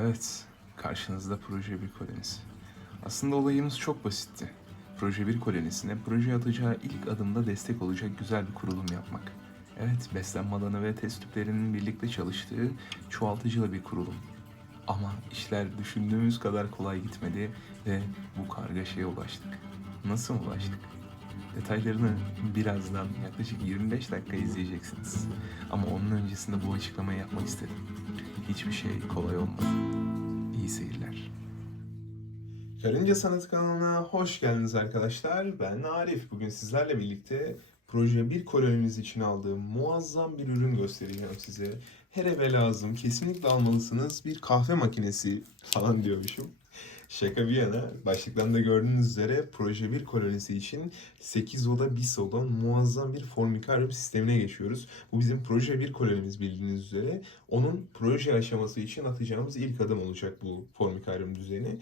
Evet, karşınızda Proje 1 kolonisi. Aslında olayımız çok basitti. Proje 1 kolonisine proje atacağı ilk adımda destek olacak güzel bir kurulum yapmak. Evet, beslenme alanı ve test tüplerinin birlikte çalıştığı çoğaltıcılı bir kurulum. Ama işler düşündüğümüz kadar kolay gitmedi ve bu kargaşaya ulaştık. Nasıl ulaştık? Detaylarını birazdan yaklaşık 25 dakika izleyeceksiniz. Ama onun öncesinde bu açıklamayı yapmak istedim. Hiçbir şey kolay olmadı. İyi seyirler. Karınca Sanat kanalına hoş geldiniz arkadaşlar. Ben Arif. Bugün sizlerle birlikte Proje 1 kolonimiz için aldığım muazzam bir ürün göstereceğim size. Her eve lazım, kesinlikle almalısınız bir kahve makinesi falan diyormuşum. Şaka bir yana, başlıktan da gördüğünüz üzere Proje 1 kolonisi için 8 oda 1 salon muazzam bir formikaryum sistemine geçiyoruz. Bu bizim Proje 1 kolonimiz bildiğiniz üzere. Onun proje aşaması için atacağımız ilk adım olacak bu formikaryum düzeni.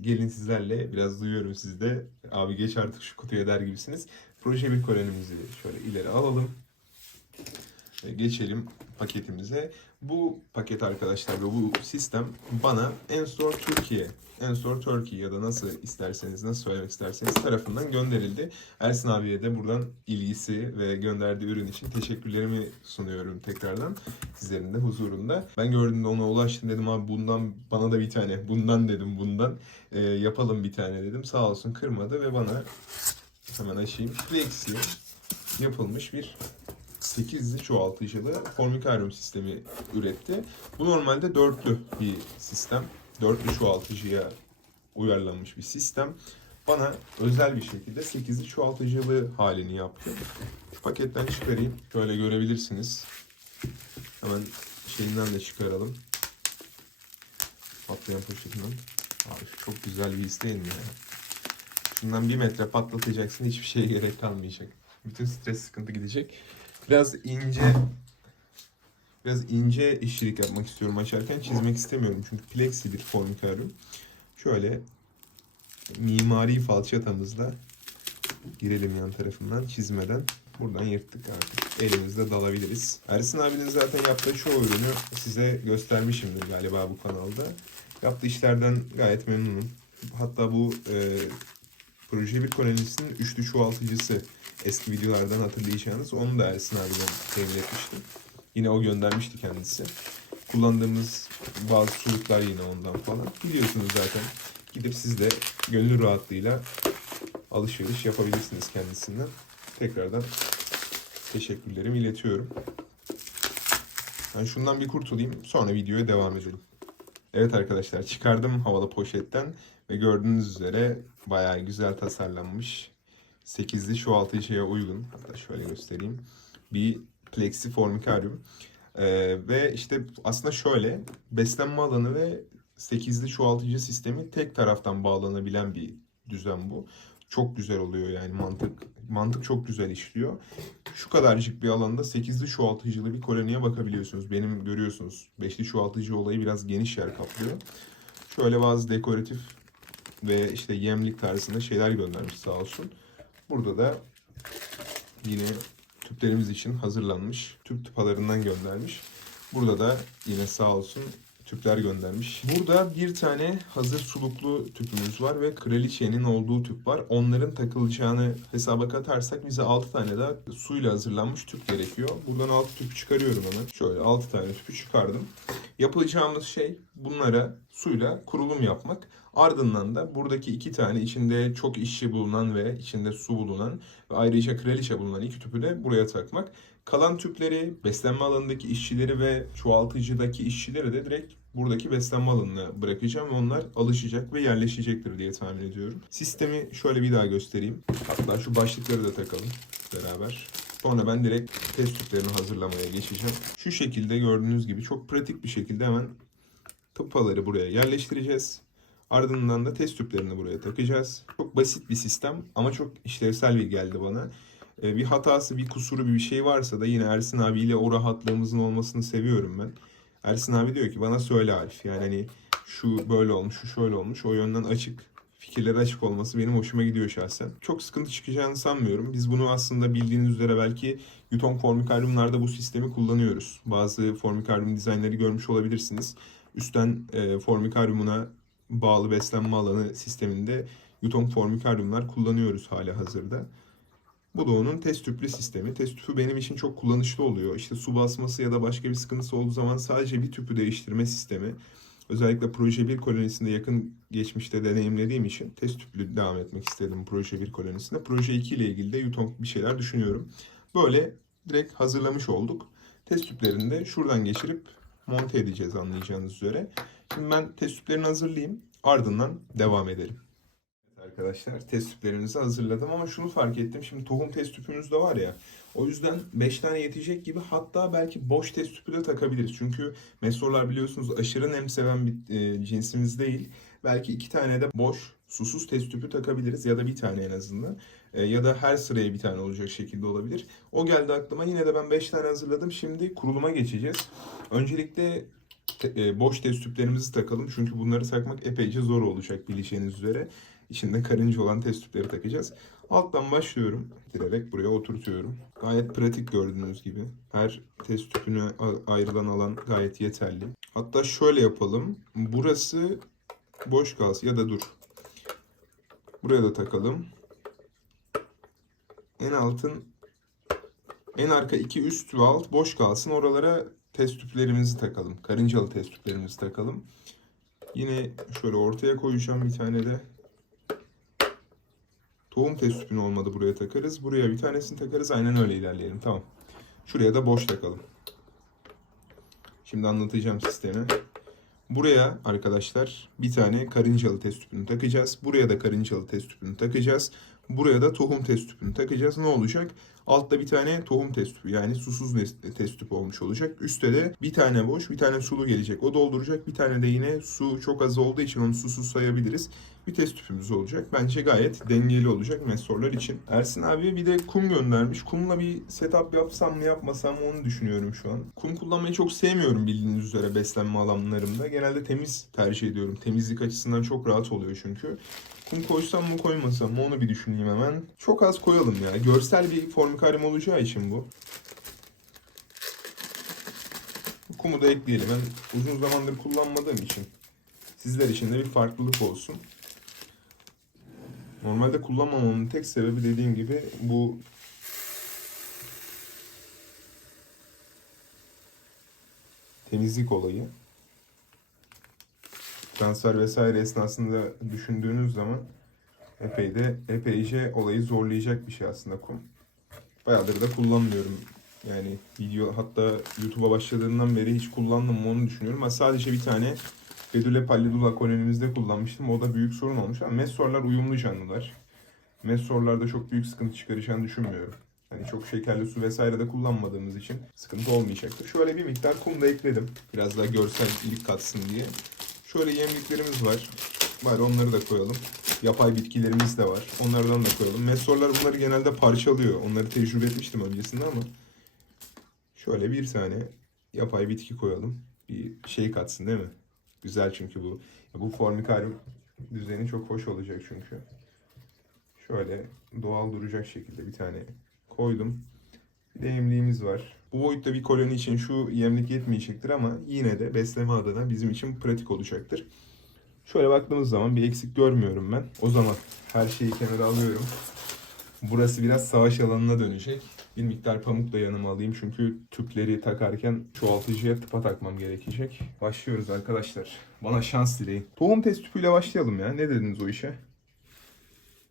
Gelin sizlerle biraz duyuyorum sizde. Abi geç artık şu kutuya der gibisiniz. Proje bir kolonimizi şöyle ileri alalım. Geçelim paketimize. Bu paket arkadaşlar ve bu sistem bana Ensor Türkiye, Ensor Turkey ya da nasıl isterseniz, nasıl söylemek isterseniz tarafından gönderildi. Ersin abiye de buradan ilgisi ve gönderdiği ürün için teşekkürlerimi sunuyorum tekrardan. Sizlerin de huzurunda. Ben gördüğümde ona ulaştım dedim abi bundan bana da bir tane, bundan dedim bundan e, yapalım bir tane dedim. Sağ olsun kırmadı ve bana hemen açayım. Flexi yapılmış bir 8'li çoğaltıcılı formikaryum sistemi üretti. Bu normalde dörtlü bir sistem. Dörtlü çoğaltıcıya uyarlanmış bir sistem. Bana özel bir şekilde 8'li çoğaltıcılı halini yaptı. Şu paketten çıkarayım. Şöyle görebilirsiniz. Hemen şeyinden de çıkaralım. Patlayan poşetinden. Abi şu çok güzel bir his değil mi ya? Şundan bir metre patlatacaksın hiçbir şeye gerek kalmayacak. Bütün stres sıkıntı gidecek. Biraz ince biraz ince işçilik yapmak istiyorum açarken çizmek istemiyorum çünkü plexi bir formikaryum. Şöyle mimari falçatamızla girelim yan tarafından çizmeden. Buradan yırttık artık. Elimizde dalabiliriz. Ersin abinin zaten yaptığı çoğu ürünü size göstermişimdir galiba bu kanalda. Yaptığı işlerden gayet memnunum. Hatta bu e, Proje bir kolonisinin üçlü çoğaltıcısı eski videolardan hatırlayacağınız. Onu da Ersin abiden temin etmiştim. Yine o göndermişti kendisi. Kullandığımız bazı suluklar yine ondan falan. Biliyorsunuz zaten. Gidip siz de gönül rahatlığıyla alışveriş yapabilirsiniz kendisinden. Tekrardan teşekkürlerimi iletiyorum. Ben şundan bir kurtulayım. Sonra videoya devam edelim. Evet arkadaşlar çıkardım havalı poşetten ve gördüğünüz üzere bayağı güzel tasarlanmış. 8'li çoğaltıcıya uygun. Hatta şöyle göstereyim. Bir plexi formikaryum. Ee, ve işte aslında şöyle beslenme alanı ve 8'li çoğaltıcı sistemi tek taraftan bağlanabilen bir düzen bu. Çok güzel oluyor yani mantık mantık çok güzel işliyor. Şu kadarcık bir alanda 8'li çoğaltıcılı bir koloniye bakabiliyorsunuz. Benim görüyorsunuz 5'li çoğaltıcı olayı biraz geniş yer kaplıyor. Şöyle bazı dekoratif ve işte yemlik tarzında şeyler göndermiş sağ olsun. Burada da yine tüplerimiz için hazırlanmış tüp tıpalarından göndermiş. Burada da yine sağ olsun tüpler göndermiş. Burada bir tane hazır suluklu tüpümüz var ve kraliçenin olduğu tüp var. Onların takılacağını hesaba katarsak bize 6 tane de suyla hazırlanmış tüp gerekiyor. Buradan 6 tüpü çıkarıyorum hemen. Şöyle 6 tane tüpü çıkardım. Yapılacağımız şey bunlara suyla kurulum yapmak. Ardından da buradaki iki tane içinde çok işçi bulunan ve içinde su bulunan ve ayrıca kraliçe bulunan iki tüpü de buraya takmak. Kalan tüpleri, beslenme alanındaki işçileri ve çoğaltıcıdaki işçileri de direkt buradaki beslenme alanına bırakacağım ve onlar alışacak ve yerleşecektir diye tahmin ediyorum. Sistemi şöyle bir daha göstereyim. Hatta şu başlıkları da takalım beraber. Sonra ben direkt test tüplerini hazırlamaya geçeceğim. Şu şekilde gördüğünüz gibi çok pratik bir şekilde hemen tıpaları buraya yerleştireceğiz. Ardından da test tüplerini buraya takacağız. Çok basit bir sistem ama çok işlevsel bir geldi bana. Ee, bir hatası, bir kusuru, bir şey varsa da yine Ersin abiyle o rahatlığımızın olmasını seviyorum ben. Ersin abi diyor ki bana söyle Arif. Yani hani şu böyle olmuş, şu şöyle olmuş. O yönden açık, fikirlere açık olması benim hoşuma gidiyor şahsen. Çok sıkıntı çıkacağını sanmıyorum. Biz bunu aslında bildiğiniz üzere belki Yuton formikaryumlarda bu sistemi kullanıyoruz. Bazı formikaryum dizaynları görmüş olabilirsiniz. Üstten e, formikaryumuna bağlı beslenme alanı sisteminde Yutong formikaryumlar kullanıyoruz hala hazırda. Bu da onun test tüplü sistemi. Test tüpü benim için çok kullanışlı oluyor. İşte su basması ya da başka bir sıkıntısı olduğu zaman sadece bir tüpü değiştirme sistemi. Özellikle Proje 1 kolonisinde yakın geçmişte deneyimlediğim için test tüplü devam etmek istedim Proje 1 kolonisinde. Proje 2 ile ilgili de Yutong bir şeyler düşünüyorum. Böyle direkt hazırlamış olduk. Test tüplerini de şuradan geçirip monte edeceğiz anlayacağınız üzere. Şimdi ben test tüplerini hazırlayayım. Ardından devam edelim. Arkadaşlar test tüplerimizi hazırladım ama şunu fark ettim. Şimdi tohum test tüpümüz de var ya. O yüzden 5 tane yetecek gibi hatta belki boş test tüpü de takabiliriz. Çünkü mesorlar biliyorsunuz aşırı nem seven bir e, cinsimiz değil. Belki iki tane de boş susuz test tüpü takabiliriz ya da bir tane en azından. E, ya da her sıraya bir tane olacak şekilde olabilir. O geldi aklıma. Yine de ben 5 tane hazırladım. Şimdi kuruluma geçeceğiz. Öncelikle e, boş test tüplerimizi takalım. Çünkü bunları takmak epeyce zor olacak bileceğiniz üzere. İçinde karınca olan test tüpleri takacağız. Alttan başlıyorum. Direkt buraya oturtuyorum. Gayet pratik gördüğünüz gibi. Her test tüpüne ayrılan alan gayet yeterli. Hatta şöyle yapalım. Burası boş kalsın ya da dur. Buraya da takalım. En altın en arka iki üst ve alt boş kalsın. Oralara test tüplerimizi takalım. Karıncalı test tüplerimizi takalım. Yine şöyle ortaya koyacağım bir tane de. Tohum test tüpünü olmadı buraya takarız. Buraya bir tanesini takarız. Aynen öyle ilerleyelim. Tamam. Şuraya da boş takalım. Şimdi anlatacağım sistemi. Buraya arkadaşlar bir tane karıncalı test tüpünü takacağız. Buraya da karıncalı test tüpünü takacağız. Buraya da tohum test tüpünü takacağız. Ne olacak? Altta bir tane tohum test tüpü yani susuz test tüpü olmuş olacak. Üstte de bir tane boş, bir tane sulu gelecek. O dolduracak. Bir tane de yine su çok az olduğu için onu susuz sayabiliriz. Bir test tüpümüz olacak. Bence gayet dengeli olacak mesorlar için. Ersin abi bir de kum göndermiş. Kumla bir setup yapsam mı yapmasam mı onu düşünüyorum şu an. Kum kullanmayı çok sevmiyorum bildiğiniz üzere beslenme alanlarımda. Genelde temiz tercih ediyorum. Temizlik açısından çok rahat oluyor çünkü. Kum koysam mı koymasam mı onu bir düşüneyim hemen. Çok az koyalım ya. Görsel bir formikaryum olacağı için bu. Kumu da ekleyelim. Ben uzun zamandır kullanmadığım için. Sizler için de bir farklılık olsun. Normalde kullanmamamın tek sebebi dediğim gibi bu temizlik olayı. Transfer vesaire esnasında düşündüğünüz zaman epey de epeyce olayı zorlayacak bir şey aslında kum. Bayağıdır da kullanmıyorum. Yani video hatta YouTube'a başladığından beri hiç kullandım onu düşünüyorum. Ben sadece bir tane Bedule pallidula kolonimizde kullanmıştım. O da büyük sorun olmuş ama mesorlar uyumlu canlılar. Mesorlarda çok büyük sıkıntı çıkaracağını düşünmüyorum. Hani çok şekerli su vesaire de kullanmadığımız için sıkıntı olmayacaktır. Şöyle bir miktar kum da ekledim. Biraz daha görsellik katsın diye. Şöyle yemliklerimiz var. Bari onları da koyalım. Yapay bitkilerimiz de var. Onlardan da koyalım. Mesorlar bunları genelde parçalıyor. Onları tecrübe etmiştim öncesinde ama. Şöyle bir tane yapay bitki koyalım. Bir şey katsın değil mi? Güzel çünkü bu. Bu formikaryum düzeni çok hoş olacak çünkü. Şöyle doğal duracak şekilde bir tane koydum. Bir de yemliğimiz var. Bu boyutta bir koloni için şu yemlik yetmeyecektir ama yine de besleme adına bizim için pratik olacaktır. Şöyle baktığımız zaman bir eksik görmüyorum ben. O zaman her şeyi kenara alıyorum. Burası biraz savaş alanına dönecek. Bir miktar pamuk da yanıma alayım çünkü tüpleri takarken çoğaltıcıya tıpa takmam gerekecek. Başlıyoruz arkadaşlar. Bana şans dileyin. Tohum test tüpüyle başlayalım ya. Ne dediniz o işe?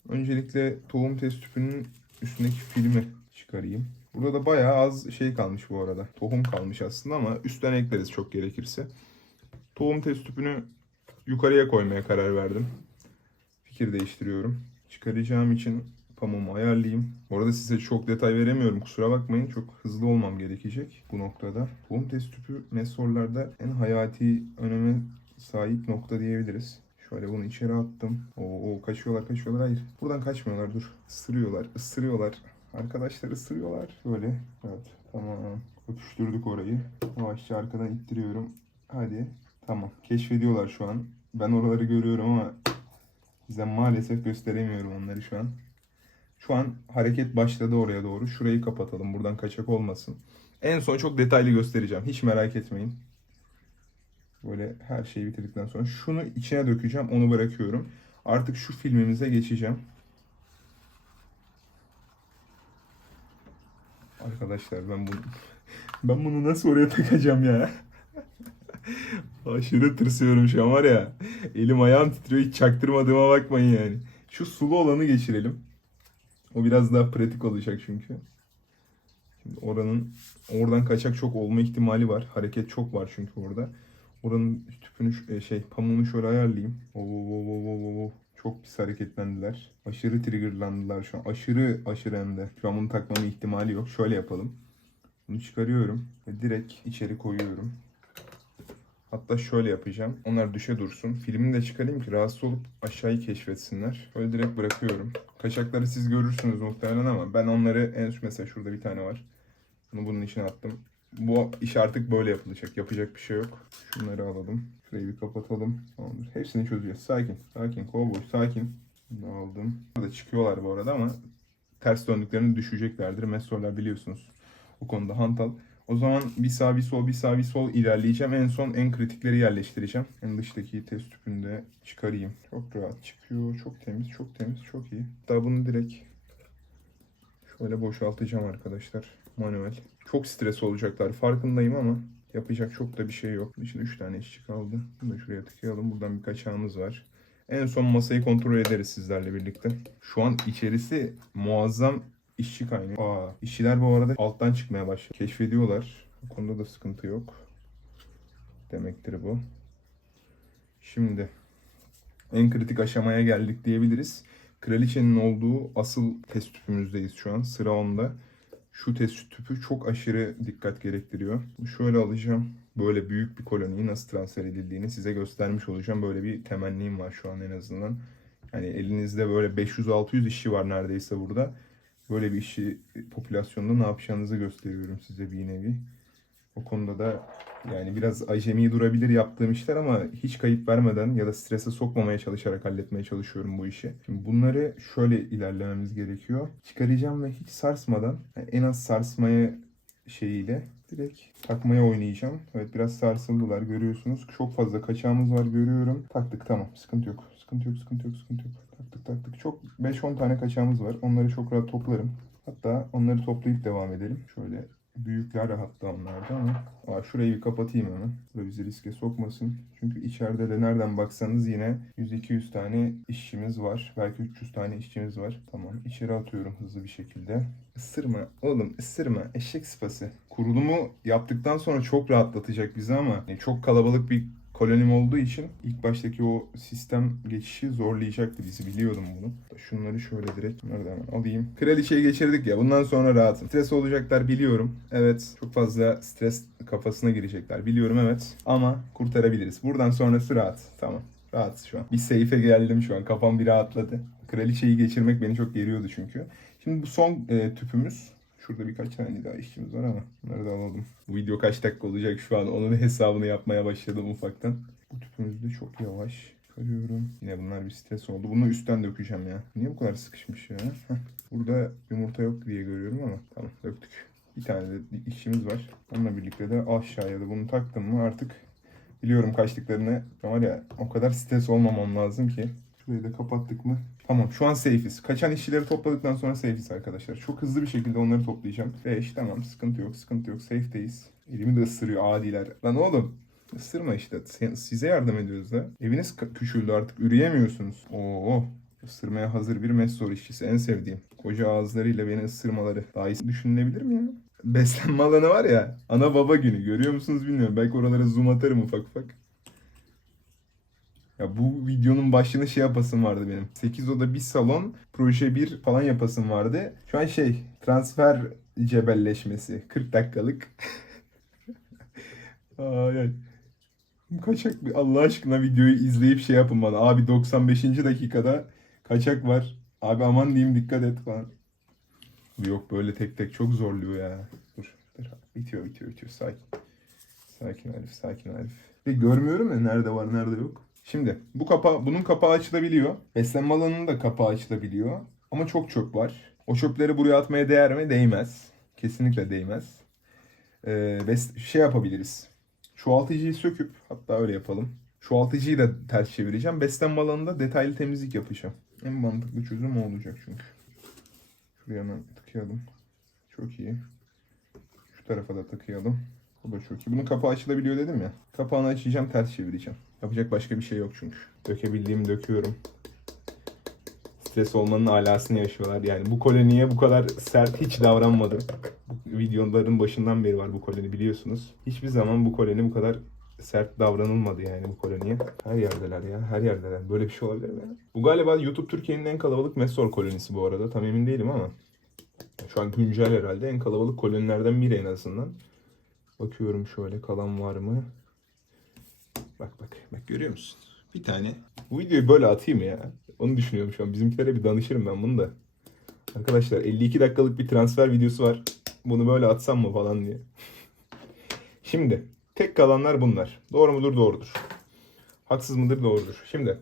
Öncelikle tohum test tüpünün üstündeki filmi çıkarayım. Burada da bayağı az şey kalmış bu arada. Tohum kalmış aslında ama üstten ekleriz çok gerekirse. Tohum test tüpünü yukarıya koymaya karar verdim. Fikir değiştiriyorum. Çıkaracağım için pamuğumu ayarlayayım. Bu arada size çok detay veremiyorum. Kusura bakmayın. Çok hızlı olmam gerekecek bu noktada. Tohum test tüpü mesorlarda en hayati öneme sahip nokta diyebiliriz. Şöyle bunu içeri attım. Oo, kaçıyorlar kaçıyorlar. Hayır. Buradan kaçmıyorlar dur. Isırıyorlar ısırıyorlar. Arkadaşlar ısırıyorlar. Böyle. Evet tamam. Öpüştürdük orayı. Yavaşça arkadan ittiriyorum. Hadi. Tamam. Keşfediyorlar şu an. Ben oraları görüyorum ama size maalesef gösteremiyorum onları şu an. Şu an hareket başladı oraya doğru. Şurayı kapatalım. Buradan kaçak olmasın. En son çok detaylı göstereceğim. Hiç merak etmeyin. Böyle her şeyi bitirdikten sonra şunu içine dökeceğim. Onu bırakıyorum. Artık şu filmimize geçeceğim. Arkadaşlar ben bunu ben bunu nasıl oraya takacağım ya? Aşırı tırsıyorum şu an var ya. Elim ayağım titriyor hiç çaktırmadığıma bakmayın yani. Şu sulu olanı geçirelim. O biraz daha pratik olacak çünkü. Şimdi oranın oradan kaçak çok olma ihtimali var. Hareket çok var çünkü orada. Oranın tüpünü e, şey pamuğunu şöyle ayarlayayım. Oo, oo, oo, oo. Çok pis hareketlendiler. Aşırı triggerlandılar şu an. Aşırı aşırı hem de. Şu an bunu takmama ihtimali yok. Şöyle yapalım. Bunu çıkarıyorum ve direkt içeri koyuyorum. Hatta şöyle yapacağım. Onlar düşe dursun. Filmini de çıkarayım ki rahatsız olup aşağıyı keşfetsinler. Böyle direkt bırakıyorum. Kaçakları siz görürsünüz muhtemelen ama ben onları en mesela şurada bir tane var. Bunu bunun içine attım. Bu iş artık böyle yapılacak. Yapacak bir şey yok. Şunları alalım. Şurayı bir kapatalım. Tamamdır. Hepsini çözeceğiz. Sakin. Sakin. Kovboy. Sakin. Bunu aldım. Burada çıkıyorlar bu arada ama ters döndüklerini düşeceklerdir. Mesorlar biliyorsunuz. O konuda hantal. O zaman bir sağ bir sol bir sağ bir sol ilerleyeceğim. En son en kritikleri yerleştireceğim. En dıştaki test tüpünü de çıkarayım. Çok rahat çıkıyor. Çok temiz, çok temiz, çok iyi. Hatta bunu direkt şöyle boşaltacağım arkadaşlar. Manuel. Çok stres olacaklar farkındayım ama yapacak çok da bir şey yok. Şimdi 3 tane işçi kaldı. Bunu da şuraya tıkayalım. Buradan bir kaçağımız var. En son masayı kontrol ederiz sizlerle birlikte. Şu an içerisi muazzam işçi kaynıyor. Aa, işçiler bu arada alttan çıkmaya başladı. Keşfediyorlar. Bu konuda da sıkıntı yok. Demektir bu. Şimdi en kritik aşamaya geldik diyebiliriz. Kraliçenin olduğu asıl test tüpümüzdeyiz şu an. Sıra onda. Şu test tüpü çok aşırı dikkat gerektiriyor. Şöyle alacağım. Böyle büyük bir koloniyi nasıl transfer edildiğini size göstermiş olacağım. Böyle bir temennim var şu an en azından. Yani elinizde böyle 500-600 işçi var neredeyse burada. Böyle bir işçi popülasyonda ne yapacağınızı gösteriyorum size bir nevi. O konuda da yani biraz acemi durabilir yaptığım işler ama hiç kayıp vermeden ya da strese sokmamaya çalışarak halletmeye çalışıyorum bu işi. Şimdi bunları şöyle ilerlememiz gerekiyor. Çıkaracağım ve hiç sarsmadan yani en az sarsmaya şeyiyle direkt takmaya oynayacağım. Evet biraz sarsıldılar görüyorsunuz. Çok fazla kaçağımız var görüyorum. Taktık tamam sıkıntı yok. Sıkıntı yok sıkıntı yok sıkıntı yok. Taktık taktık. Çok 5-10 tane kaçağımız var. Onları çok rahat toplarım. Hatta onları toplayıp devam edelim. Şöyle büyükler hatta onlarda ama Aa, şurayı bir kapatayım hemen. Burası bizi riske sokmasın. Çünkü içeride de nereden baksanız yine 100-200 tane işçimiz var. Belki 300 tane işçimiz var. Tamam içeri atıyorum hızlı bir şekilde. Isırma oğlum ısırma eşek sıpası. Kurulumu yaptıktan sonra çok rahatlatacak bizi ama yani çok kalabalık bir kolonim olduğu için ilk baştaki o sistem geçişi zorlayacaktı bizi biliyordum bunu. Şunları şöyle direkt bunları hemen alayım. Kraliçeyi geçirdik ya bundan sonra rahatım. Stres olacaklar biliyorum. Evet çok fazla stres kafasına girecekler biliyorum evet. Ama kurtarabiliriz. Buradan sonrası rahat. Tamam. Rahat şu an. Bir seyfe geldim şu an. Kafam bir rahatladı. Kraliçeyi geçirmek beni çok geriyordu çünkü. Şimdi bu son e, tüpümüz. Şurada birkaç tane daha işçimiz var ama bunları da alalım. Bu video kaç dakika olacak şu an onun hesabını yapmaya başladım ufaktan. Bu tüpümüz de çok yavaş. Çıkarıyorum. Yine bunlar bir stres oldu. Bunu üstten dökeceğim ya. Niye bu kadar sıkışmış ya? Heh. Burada yumurta yok diye görüyorum ama tamam döktük. Bir tane de işçimiz var. Onunla birlikte de aşağıya da bunu taktım mı artık biliyorum kaçtıklarını. Var ya o kadar stres olmamam lazım ki. Şurayı da kapattık mı? Tamam şu an safe'iz. Kaçan işçileri topladıktan sonra safe'iz arkadaşlar. Çok hızlı bir şekilde onları toplayacağım. 5 tamam sıkıntı yok sıkıntı yok safe'deyiz. Elimi de ısırıyor adiler. Lan oğlum ısırma işte. Size yardım ediyoruz da. Eviniz küçüldü artık üreyemiyorsunuz. Oo ısırmaya hazır bir mesor işçisi en sevdiğim. Koca ağızlarıyla beni ısırmaları. Daha iyisi düşünülebilir mi ya? Beslenme alanı var ya. Ana baba günü görüyor musunuz bilmiyorum. Belki oralara zoom atarım ufak ufak. Ya bu videonun başlığını şey yapasım vardı benim. 8 oda bir salon, proje 1 falan yapasım vardı. Şu an şey, transfer cebelleşmesi. 40 dakikalık. ay. Kaçak bir Allah aşkına videoyu izleyip şey yapın bana. Abi 95. dakikada kaçak var. Abi aman diyeyim dikkat et falan. Yok böyle tek tek çok zorluyor ya. Dur, dur. Bitiyor, bitiyor, bitiyor. Sakin. Sakin Arif, sakin Arif. Ve görmüyorum ya nerede var, nerede yok. Şimdi bu kapağı, bunun kapağı açılabiliyor. Beslenme alanının da kapağı açılabiliyor. Ama çok çöp var. O çöpleri buraya atmaya değer mi? Değmez. Kesinlikle değmez. Ee, şey yapabiliriz. Çoğaltıcıyı söküp hatta öyle yapalım. Çoğaltıcıyı da ters çevireceğim. Beslenme alanında detaylı temizlik yapacağım. En mantıklı çözüm o olacak çünkü. Şuraya hemen tıkayalım. Çok iyi. Şu tarafa da tıkayalım. Bu da çok iyi. Bunun kapağı açılabiliyor dedim ya. Kapağını açacağım, ters çevireceğim. Yapacak başka bir şey yok çünkü. Dökebildiğimi döküyorum. Stres olmanın alasını yaşıyorlar. Yani bu koloniye bu kadar sert hiç davranmadım. Videoların başından beri var bu koloni biliyorsunuz. Hiçbir zaman bu koloni bu kadar sert davranılmadı yani bu koloniye. Her yerdeler ya, her yerdeler. Böyle bir şey olabilir mi? Bu galiba YouTube Türkiye'nin en kalabalık Mesor kolonisi bu arada. Tam emin değilim ama. Şu an güncel herhalde en kalabalık kolonilerden biri en azından. Bakıyorum şöyle kalan var mı? Bak bak bak görüyor musun? Bir tane. Bu videoyu böyle atayım ya. Onu düşünüyorum şu an. Bizimkilere bir danışırım ben bunu da. Arkadaşlar 52 dakikalık bir transfer videosu var. Bunu böyle atsam mı falan diye. Şimdi tek kalanlar bunlar. Doğru mudur? Doğrudur. Haksız mıdır? Doğrudur. Şimdi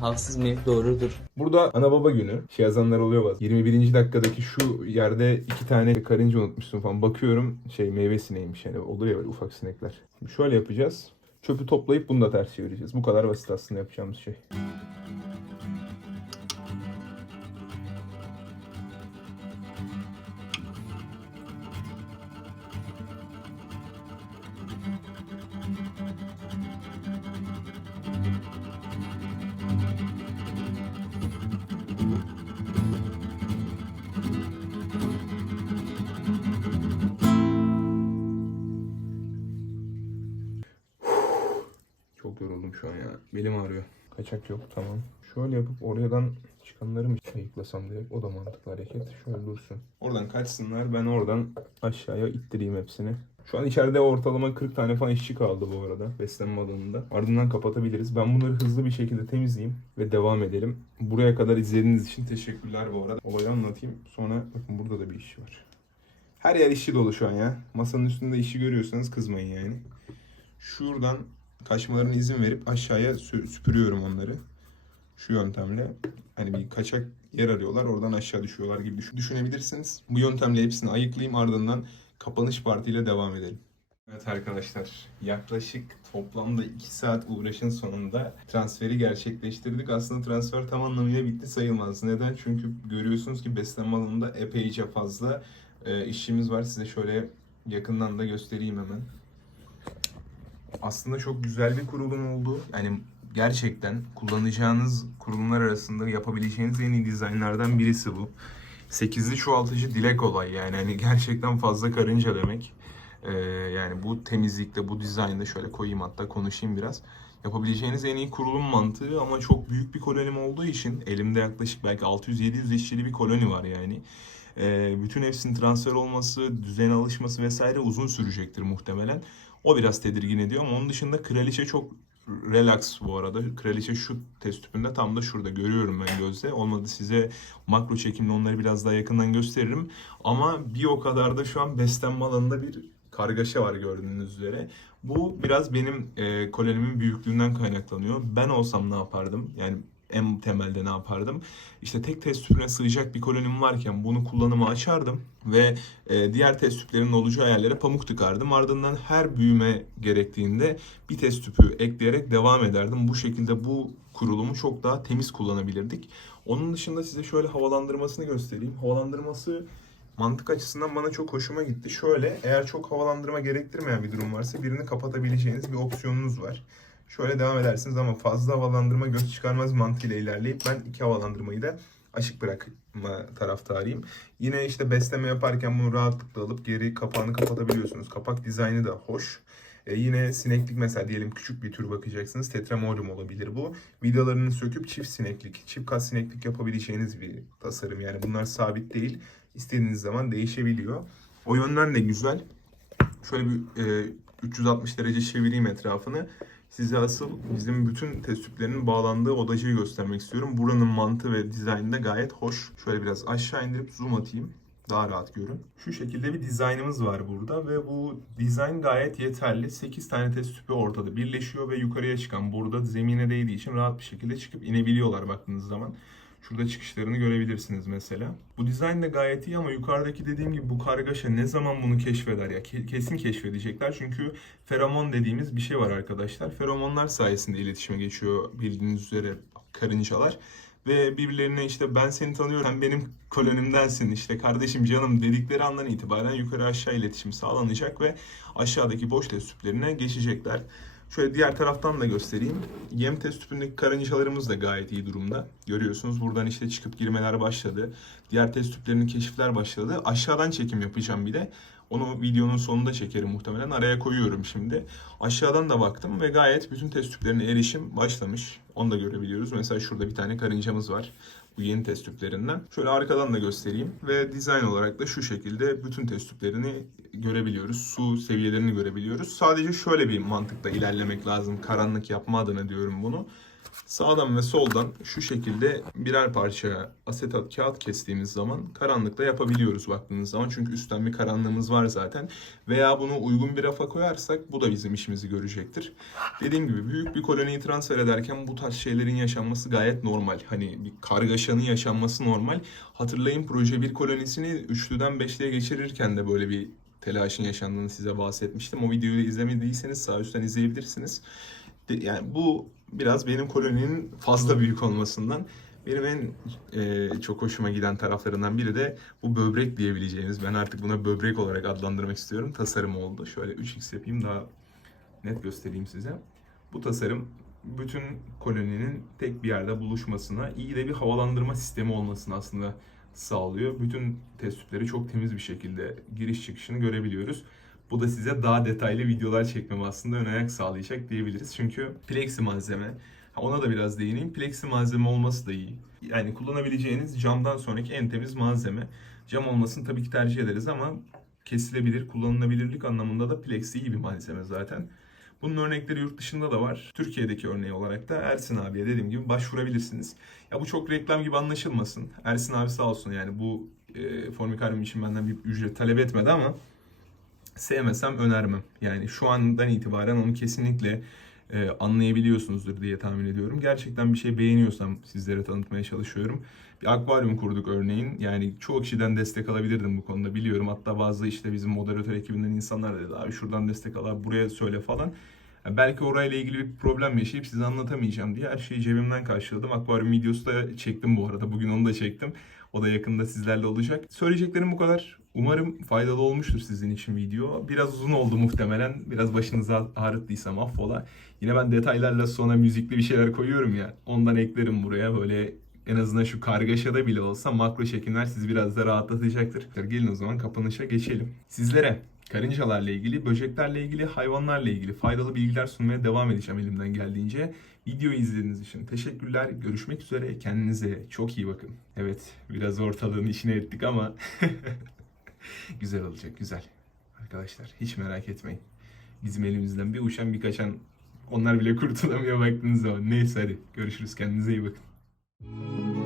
Haksız mıyım? Doğrudur. Burada ana baba günü şey yazanlar oluyor bazen. 21. dakikadaki şu yerde iki tane karınca unutmuşsun falan. Bakıyorum şey meyve sineğiymiş yani oluyor ya böyle ufak sinekler. Şimdi şöyle yapacağız. Çöpü toplayıp bunu da ters çevireceğiz. Bu kadar basit aslında yapacağımız şey. Ayıklasam direkt? O da mantıklı hareket. Şöyle dursun. Oradan kaçsınlar. Ben oradan aşağıya ittireyim hepsini. Şu an içeride ortalama 40 tane falan işçi kaldı bu arada beslenme alanında. Ardından kapatabiliriz. Ben bunları hızlı bir şekilde temizleyeyim ve devam edelim. Buraya kadar izlediğiniz için teşekkürler bu arada. Olayı anlatayım. Sonra bakın burada da bir iş var. Her yer işçi dolu şu an ya. Masanın üstünde işi görüyorsanız kızmayın yani. Şuradan kaçmalarına izin verip aşağıya sü- süpürüyorum onları. Şu yöntemle hani bir kaçak yer arıyorlar oradan aşağı düşüyorlar gibi düşün- düşünebilirsiniz. Bu yöntemle hepsini ayıklayayım ardından kapanış partiyle devam edelim. Evet arkadaşlar yaklaşık toplamda 2 saat uğraşın sonunda transferi gerçekleştirdik. Aslında transfer tam anlamıyla bitti sayılmaz. Neden? Çünkü görüyorsunuz ki beslenme alanında epeyce fazla e, işimiz var. Size şöyle yakından da göstereyim hemen aslında çok güzel bir kurulum oldu. Yani gerçekten kullanacağınız kurulumlar arasında yapabileceğiniz en iyi dizaynlardan birisi bu. 8'li çoğaltıcı dilek olay yani hani gerçekten fazla karınca demek. Ee, yani bu temizlikte, bu dizaynda şöyle koyayım hatta konuşayım biraz. Yapabileceğiniz en iyi kurulum mantığı ama çok büyük bir kolonim olduğu için elimde yaklaşık belki 600-700 işçili bir koloni var yani. Ee, bütün hepsinin transfer olması, düzene alışması vesaire uzun sürecektir muhtemelen. O biraz tedirgin ediyor ama onun dışında kraliçe çok relax bu arada. Kraliçe şu test tüpünde tam da şurada görüyorum ben gözle. Olmadı size makro çekimle onları biraz daha yakından gösteririm. Ama bir o kadar da şu an beslenme alanında bir kargaşa var gördüğünüz üzere. Bu biraz benim e, kolonimin büyüklüğünden kaynaklanıyor. Ben olsam ne yapardım? Yani en temelde ne yapardım? İşte tek test tüpüne sığacak bir kolonim varken bunu kullanıma açardım ve e, diğer test tüplerinin olacağı yerlere pamuk tıkardım. Ardından her büyüme gerektiğinde bir test tüpü ekleyerek devam ederdim. Bu şekilde bu kurulumu çok daha temiz kullanabilirdik. Onun dışında size şöyle havalandırmasını göstereyim. Havalandırması mantık açısından bana çok hoşuma gitti. Şöyle eğer çok havalandırma gerektirmeyen bir durum varsa birini kapatabileceğiniz bir opsiyonunuz var. Şöyle devam edersiniz ama fazla havalandırma göz çıkarmaz mantığıyla ilerleyip ben iki havalandırmayı da açık bırakma taraftarıyım. Yine işte besleme yaparken bunu rahatlıkla alıp geri kapağını kapatabiliyorsunuz. Kapak dizaynı da hoş. E, yine sineklik mesela diyelim küçük bir tür bakacaksınız. Tetramorium olabilir bu. Vidalarını söküp çift sineklik, çift kat sineklik yapabileceğiniz bir tasarım. Yani bunlar sabit değil. İstediğiniz zaman değişebiliyor. O yönden de güzel. Şöyle bir e, 360 derece çevireyim etrafını. Size asıl bizim bütün test tüplerinin bağlandığı odacıyı göstermek istiyorum. Buranın mantığı ve dizaynı da gayet hoş. Şöyle biraz aşağı indirip zoom atayım. Daha rahat görün. Şu şekilde bir dizaynımız var burada ve bu dizayn gayet yeterli. 8 tane test tüpü ortada birleşiyor ve yukarıya çıkan burada zemine değdiği için rahat bir şekilde çıkıp inebiliyorlar baktığınız zaman. Şurada çıkışlarını görebilirsiniz mesela. Bu dizayn da gayet iyi ama yukarıdaki dediğim gibi bu kargaşa ne zaman bunu keşfeder ya? Ke- kesin keşfedecekler çünkü feromon dediğimiz bir şey var arkadaşlar. Feromonlar sayesinde iletişime geçiyor bildiğiniz üzere karıncalar. Ve birbirlerine işte ben seni tanıyorum, sen benim kolonimdensin, işte kardeşim canım dedikleri andan itibaren yukarı aşağı iletişim sağlanacak ve aşağıdaki boş test geçecekler. Şöyle diğer taraftan da göstereyim. Yem test tüpündeki karıncalarımız da gayet iyi durumda. Görüyorsunuz buradan işte çıkıp girmeler başladı. Diğer test tüplerinin keşifler başladı. Aşağıdan çekim yapacağım bir de. Onu videonun sonunda çekerim muhtemelen. Araya koyuyorum şimdi. Aşağıdan da baktım ve gayet bütün test tüplerine erişim başlamış. Onu da görebiliyoruz. Mesela şurada bir tane karıncamız var. Bu yeni test tüplerinden. Şöyle arkadan da göstereyim. Ve dizayn olarak da şu şekilde bütün test tüplerini görebiliyoruz. Su seviyelerini görebiliyoruz. Sadece şöyle bir mantıkla ilerlemek lazım. Karanlık yapma adına diyorum bunu. Sağdan ve soldan şu şekilde birer parça asetat kağıt kestiğimiz zaman karanlıkta yapabiliyoruz baktığınız zaman. Çünkü üstten bir karanlığımız var zaten. Veya bunu uygun bir rafa koyarsak bu da bizim işimizi görecektir. Dediğim gibi büyük bir koloniyi transfer ederken bu tarz şeylerin yaşanması gayet normal. Hani bir kargaşanın yaşanması normal. Hatırlayın proje bir kolonisini üçlüden beşliğe geçirirken de böyle bir telaşın yaşandığını size bahsetmiştim. O videoyu izlemediyseniz sağ üstten izleyebilirsiniz. Yani bu biraz benim koloninin fazla büyük olmasından. Benim en e, çok hoşuma giden taraflarından biri de bu böbrek diyebileceğimiz, ben artık buna böbrek olarak adlandırmak istiyorum. Tasarım oldu. Şöyle 3x yapayım daha net göstereyim size. Bu tasarım bütün koloninin tek bir yerde buluşmasına, iyi de bir havalandırma sistemi olmasını aslında sağlıyor. Bütün test tüpleri çok temiz bir şekilde giriş çıkışını görebiliyoruz. Bu da size daha detaylı videolar çekmeme aslında ön sağlayacak diyebiliriz. Çünkü plexi malzeme. Ona da biraz değineyim. Plexi malzeme olması da iyi. Yani kullanabileceğiniz camdan sonraki en temiz malzeme. Cam olmasını tabii ki tercih ederiz ama kesilebilir, kullanılabilirlik anlamında da plexi iyi bir malzeme zaten. Bunun örnekleri yurt dışında da var. Türkiye'deki örneği olarak da Ersin abiye dediğim gibi başvurabilirsiniz. Ya bu çok reklam gibi anlaşılmasın. Ersin abi sağ olsun yani bu e, formikaryum için benden bir ücret talep etmedi ama sevmesem önermem. Yani şu andan itibaren onu kesinlikle e, anlayabiliyorsunuzdur diye tahmin ediyorum. Gerçekten bir şey beğeniyorsam sizlere tanıtmaya çalışıyorum. Bir akvaryum kurduk örneğin. Yani çoğu kişiden destek alabilirdim bu konuda biliyorum. Hatta bazı işte bizim moderatör ekibinden insanlar dedi abi şuradan destek al abi buraya söyle falan. Ya belki orayla ilgili bir problem yaşayıp size anlatamayacağım diye her şeyi cebimden karşıladım. Akvaryum videosu da çektim bu arada. Bugün onu da çektim. O da yakında sizlerle olacak. Söyleyeceklerim bu kadar. Umarım faydalı olmuştur sizin için video. Biraz uzun oldu muhtemelen. Biraz başınıza ağrıttıysam affola. Yine ben detaylarla sonra müzikli bir şeyler koyuyorum ya. Ondan eklerim buraya. Böyle en azından şu kargaşada bile olsa makro çekimler sizi biraz da rahatlatacaktır. Gelin o zaman kapanışa geçelim. Sizlere karıncalarla ilgili, böceklerle ilgili, hayvanlarla ilgili faydalı bilgiler sunmaya devam edeceğim elimden geldiğince. Videoyu izlediğiniz için teşekkürler. Görüşmek üzere. Kendinize çok iyi bakın. Evet, biraz ortalığın içine ettik ama güzel olacak, güzel. Arkadaşlar hiç merak etmeyin. Bizim elimizden bir uçan bir kaçan onlar bile kurtulamıyor baktığınız zaman. Neyse hadi görüşürüz. Kendinize iyi bakın.